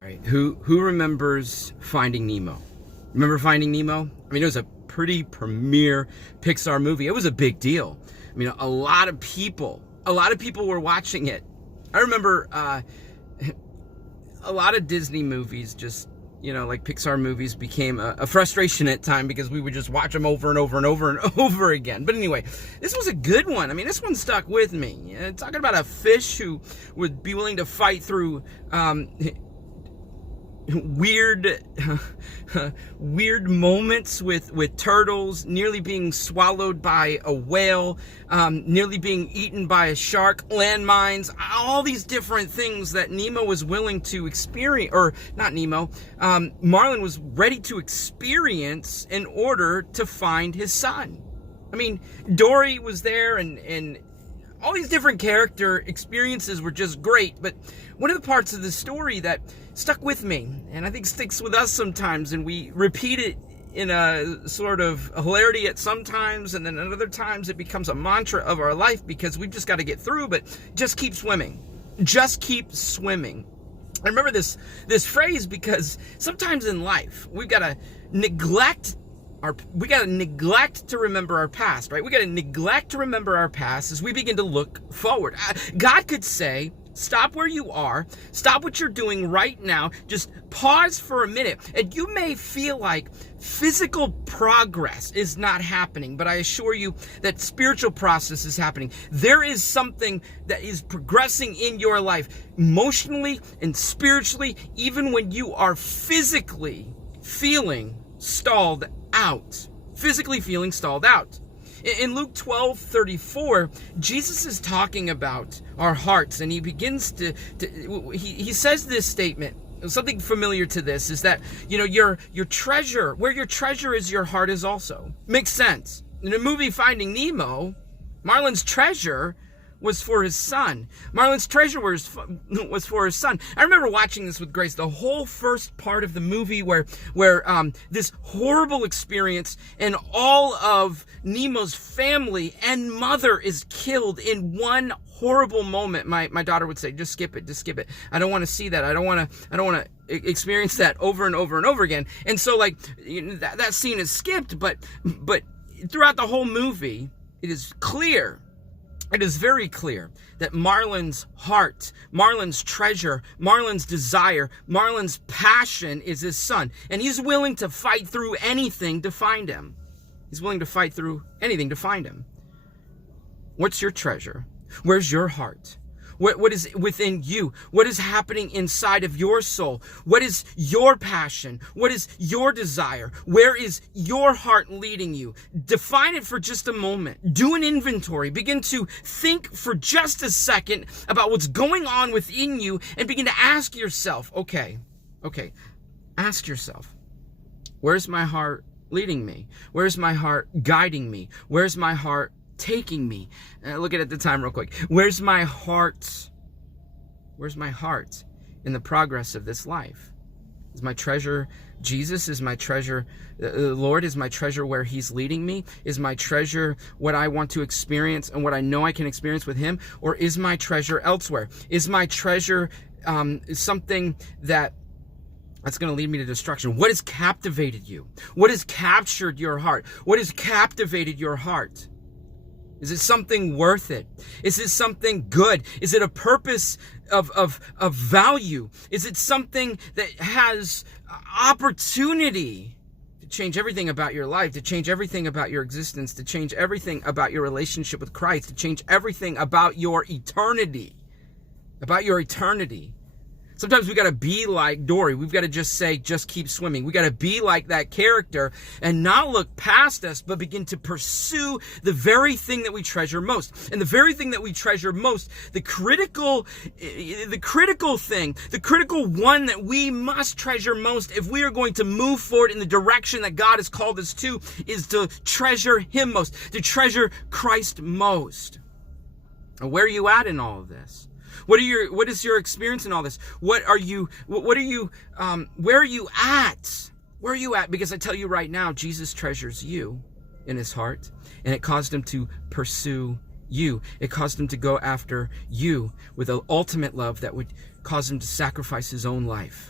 Right. Who remembers Finding Nemo? Remember Finding Nemo? I mean, it was a pretty premier Pixar movie. It was a big deal. I mean, a lot of people were watching it. I remember a lot of Disney movies just, like Pixar movies became a frustration at time because we would just watch them over and over and over and over again. But anyway, this was a good one. I mean, this one stuck with me. Talking about a fish who would be willing to fight through weird moments with turtles, nearly being swallowed by a whale, nearly being eaten by a shark, landmines, all these different things that Nemo was willing to experience, or not Nemo, Marlin was ready to experience in order to find his son. I mean, Dory was there, and all these different character experiences were just great, but one of the parts of the story that stuck with me, and I think sticks with us sometimes, and we repeat it in a sort of hilarity at some times, and then at other times it becomes a mantra of our life because we've just got to get through, but just keep swimming. Just keep swimming. I remember this phrase because sometimes in life we've got to neglect to remember our past, right? We got to neglect to remember our past as we begin to look forward. God could say, stop where you are, stop what you're doing right now, just pause for a minute. And you may feel like physical progress is not happening, but I assure you that spiritual process is happening. There is something that is progressing in your life, emotionally and spiritually, even when you are physically feeling stalled out. Physically feeling stalled out. In Luke 12:34, Jesus is talking about our hearts, and he begins he says this statement. Something familiar to this is that, your treasure, where your treasure is, your heart is also. Makes sense. In the movie Finding Nemo, Marlin's treasure was for his son. Marlin's treasure was for his son. I remember watching this with Grace, the whole first part of the movie where this horrible experience and all of Nemo's family and mother is killed in one horrible moment. My daughter would say, just skip it. I don't want to see that. I don't want to experience that over and over and over again. And so that scene is skipped, but throughout the whole movie, it is clear. It is very clear that Marlin's heart, Marlin's treasure, Marlin's desire, Marlin's passion is his son. And he's willing to fight through anything to find him. He's willing to fight through anything to find him. What's your treasure? Where's your heart? What is within you? What is happening inside of your soul? What is your passion? What is your desire? Where is your heart leading you? Define it for just a moment. Do an inventory. Begin to think for just a second about what's going on within you and begin to ask yourself, okay, ask yourself, where's my heart leading me? Where's my heart guiding me? Where's my heart taking me? Look at the time real quick. Where's my heart? Where's my heart in the progress of this life? Is my treasure Jesus? Is my treasure the Lord? Is my treasure where he's leading me? Is my treasure what I want to experience and what I know I can experience with him? Or is my treasure elsewhere? Is my treasure something that's going to lead me to destruction? What has captivated you? What has captured your heart? What has captivated your heart? Is it something worth it? Is it something good? Is it a purpose of value? Is it something that has opportunity to change everything about your life, to change everything about your existence, to change everything about your relationship with Christ, to change everything about your eternity? About your eternity. Sometimes we got to be like Dory. We've got to just say, just keep swimming. We got to be like that character and not look past us, but begin to pursue the very thing that we treasure most. And the very thing that we treasure most, the critical thing, the critical one that we must treasure most if we are going to move forward in the direction that God has called us to, is to treasure him most, to treasure Christ most. And where are you at in all of this? What is your experience in all this? Where are you at? Where are you at? Because I tell you right now, Jesus treasures you in his heart, and it caused him to pursue you. It caused him to go after you with an ultimate love that would cause him to sacrifice his own life.